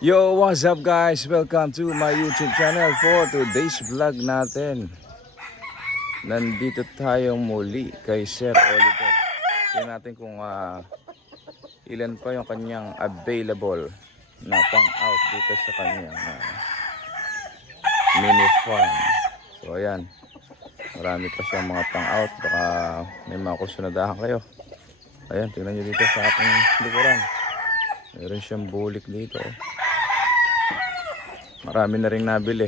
Yo, what's up guys? Welcome to my YouTube channel for today's vlog natin. Nandito tayong muli kay Sir Oliver. Tingnan natin kung ilan pa yung kanyang available na pang-out dito sa kanyang mini farm. So ayan, marami pa siyang mga pang-out. Baka may mga kusunadahan kayo. Ayan, tingnan nyo dito sa ating likuran. Meron siyang bulik dito. Marami na rin nabili.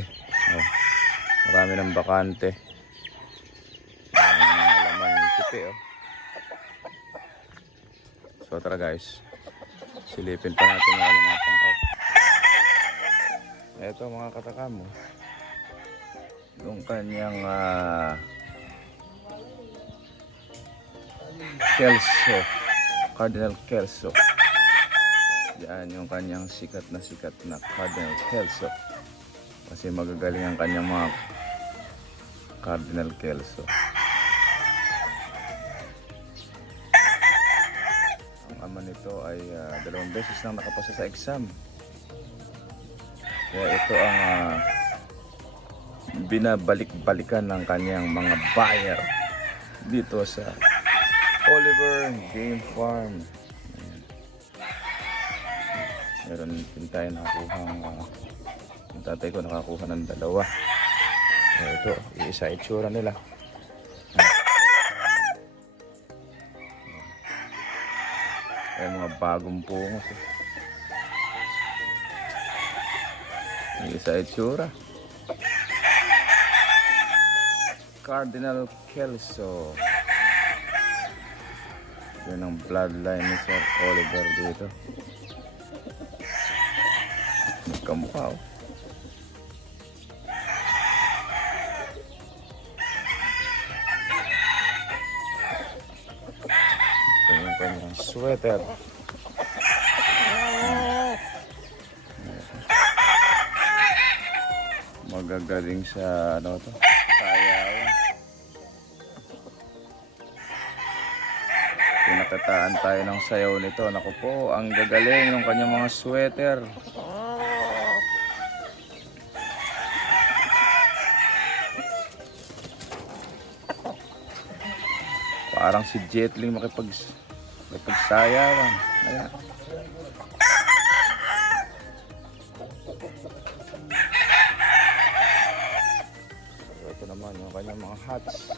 Marami ng bakante. Mga laman yung tipi. So tara guys, silipin pa natin yung mga pang-out. Ito mga katakamo, yung kanyang Kelso, Cardinal Kelso. Yan yung kanyang sikat na Cardinal Kelso. Kasi magagaling ang kanyang mga Cardinal Kelso. Ang ama nito ay 2 beses nang nakapasa sa exam. Kaya ito ang binabalik-balikan ng kanyang mga buyer dito sa Oliver Game Farm. Meron din tayo nakakuha yung tatay ko nakakuha ng 2. Ito, isa itsura nila. Ay mga bagong pungos. Isa itsura. Cardinal Kelso. Yan ang bloodline ni Sir Oliver dito. Kamukha oh. Ito yung kanyang sweater. Magagaling sa ano to, sayaw. Pinakataan tayo ng sayaw nito. Naku po, ang gagaling ng kanyang mga sweater. Parang si Jetling makipagsayawan. Ayan. Ito naman yung kanyang mga hats.